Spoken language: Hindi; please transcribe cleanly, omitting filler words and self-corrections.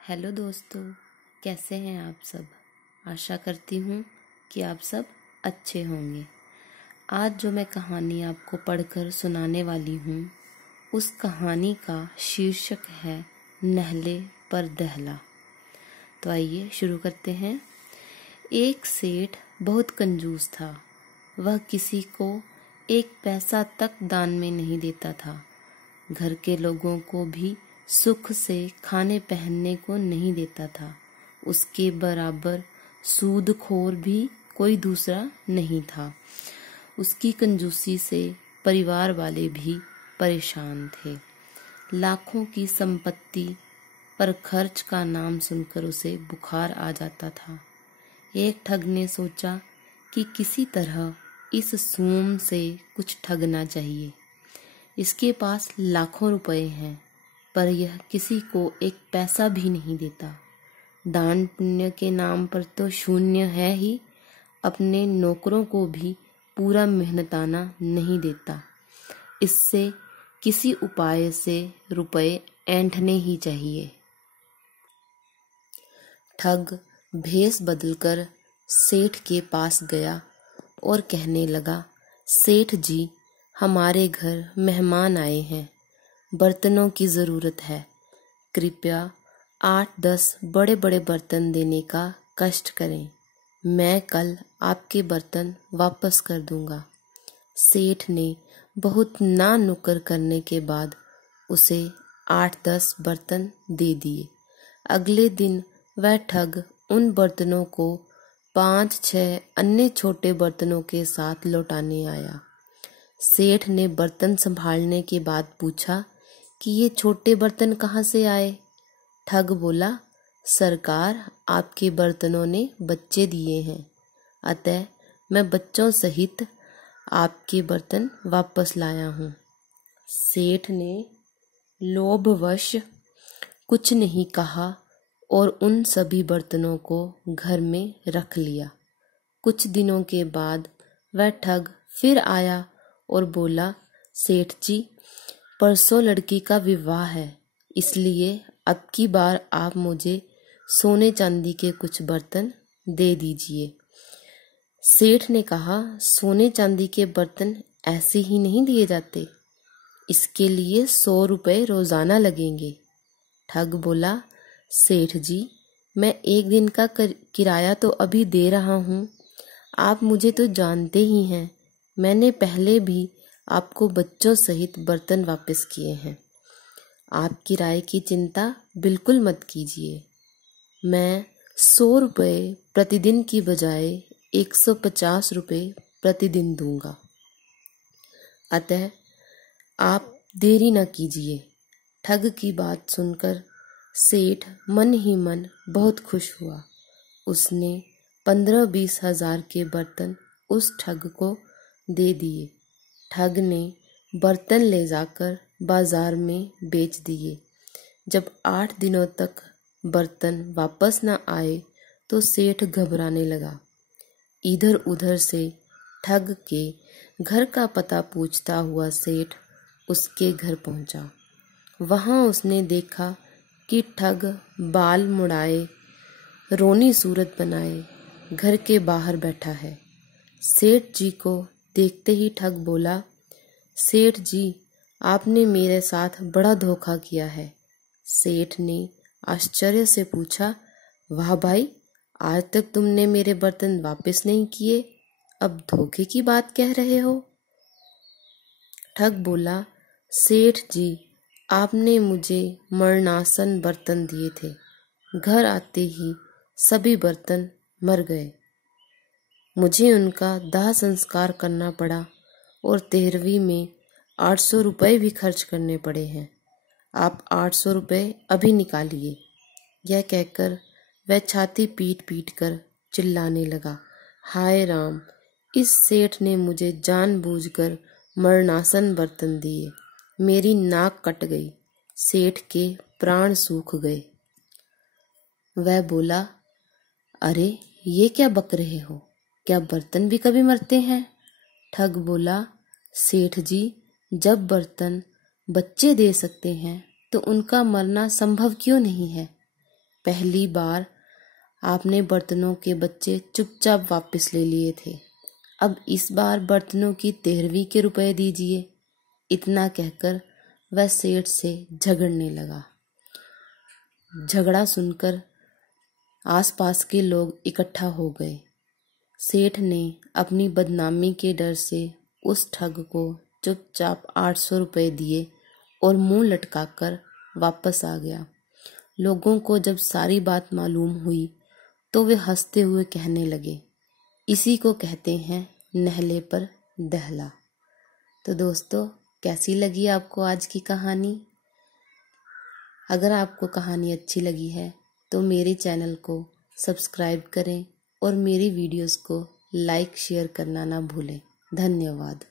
हेलो दोस्तों, कैसे हैं आप सब। आशा करती हूँ कि आप सब अच्छे होंगे। आज जो मैं कहानी आपको पढ़कर सुनाने वाली हूँ उस कहानी का शीर्षक है नहले पर दहला। तो आइए शुरू करते हैं। एक सेठ बहुत कंजूस था। वह किसी को एक पैसा तक दान में नहीं देता था। घर के लोगों को भी सुख से खाने पहनने को नहीं देता था। उसके बराबर सूदखोर भी कोई दूसरा नहीं था। उसकी कंजूसी से परिवार वाले भी परेशान थे। लाखों की संपत्ति पर खर्च का नाम सुनकर उसे बुखार आ जाता था। एक ठग ने सोचा कि किसी तरह इस सूम से कुछ ठगना चाहिए। इसके पास लाखों रुपए हैं, पर यह किसी को एक पैसा भी नहीं देता। दान पुण्य के नाम पर तो शून्य है ही, अपने नौकरों को भी पूरा मेहनताना नहीं देता। इससे किसी उपाय से रुपए ऐंठने ही चाहिए। ठग भेष बदलकर सेठ के पास गया और कहने लगा, सेठ जी, हमारे घर मेहमान आए हैं, बर्तनों की ज़रूरत है। कृपया 8-10 बड़े बड़े बर्तन देने का कष्ट करें। मैं कल आपके बर्तन वापस कर दूंगा। सेठ ने बहुत ना नुक्कर करने के बाद उसे 8-10 बर्तन दे दिए। अगले दिन वह ठग उन बर्तनों को 5-6 अन्य छोटे बर्तनों के साथ लौटाने आया। सेठ ने बर्तन संभालने के बाद पूछा कि ये छोटे बर्तन कहाँ से आए। ठग बोला, सरकार, आपके बर्तनों ने बच्चे दिए हैं, अतः मैं बच्चों सहित आपके बर्तन वापस लाया हूँ। सेठ ने लोभवश कुछ नहीं कहा और उन सभी बर्तनों को घर में रख लिया। कुछ दिनों के बाद वह ठग फिर आया और बोला, सेठ जी, परसों लड़की का विवाह है, इसलिए अब की बार आप मुझे सोने चांदी के कुछ बर्तन दे दीजिए। सेठ ने कहा, सोने चांदी के बर्तन ऐसे ही नहीं दिए जाते, इसके लिए 100 रुपये रोजाना लगेंगे। ठग बोला, सेठ जी, मैं एक दिन का किराया तो अभी दे रहा हूँ। आप मुझे तो जानते ही हैं, मैंने पहले भी आपको बच्चों सहित बर्तन वापस किए हैं। आप किराए की चिंता बिल्कुल मत कीजिए। मैं 100 रुपये प्रतिदिन की बजाय 150 रुपये प्रतिदिन दूंगा, अतः आप देरी न कीजिए। ठग की बात सुनकर सेठ मन ही मन बहुत खुश हुआ। उसने 15-20 हजार के बर्तन उस ठग को दे दिए। ठग ने बर्तन ले जाकर बाजार में बेच दिए। जब 8 दिनों तक बर्तन वापस न आए तो सेठ घबराने लगा। इधर उधर से ठग के घर का पता पूछता हुआ सेठ उसके घर पहुंचा। वहां उसने देखा कि ठग बाल मुड़ाए, रोनी सूरत बनाए घर के बाहर बैठा है। सेठ जी को देखते ही ठग बोला, सेठ जी, आपने मेरे साथ बड़ा धोखा किया है। सेठ ने आश्चर्य से पूछा, वाह भाई, आज तक तुमने मेरे बर्तन वापस नहीं किए, अब धोखे की बात कह रहे हो। ठग बोला, सेठ जी, आपने मुझे मरणासन बर्तन दिए थे, घर आते ही सभी बर्तन मर गए। मुझे उनका दाह संस्कार करना पड़ा और 13वीं में 800 रुपये भी खर्च करने पड़े हैं। आप 800 रुपये अभी निकालिए। यह कहकर वह छाती पीट पीट कर चिल्लाने लगा, हाय राम, इस सेठ ने मुझे जानबूझकर मरणासन बर्तन दिए, मेरी नाक कट गई, सेठ के प्राण सूख गए। वह बोला, अरे ये क्या बक रहे हो, क्या बर्तन भी कभी मरते हैं। ठग बोला, सेठ जी, जब बर्तन बच्चे दे सकते हैं तो उनका मरना संभव क्यों नहीं है। पहली बार आपने बर्तनों के बच्चे चुपचाप वापस ले लिए थे, अब इस बार बर्तनों की 13वीं के रुपए दीजिए। इतना कहकर वह सेठ से झगड़ने लगा। झगड़ा सुनकर आसपास के लोग इकट्ठा हो गए। सेठ ने अपनी बदनामी के डर से उस ठग को चुपचाप 800 रुपये दिए और मुंह लटकाकर वापस आ गया। लोगों को जब सारी बात मालूम हुई तो वे हंसते हुए कहने लगे, इसी को कहते हैं नहले पर दहला। तो दोस्तों, कैसी लगी आपको आज की कहानी? अगर आपको कहानी अच्छी लगी है तो मेरे चैनल को सब्सक्राइब करें और मेरी वीडियोस को लाइक शेयर करना ना भूलें। धन्यवाद।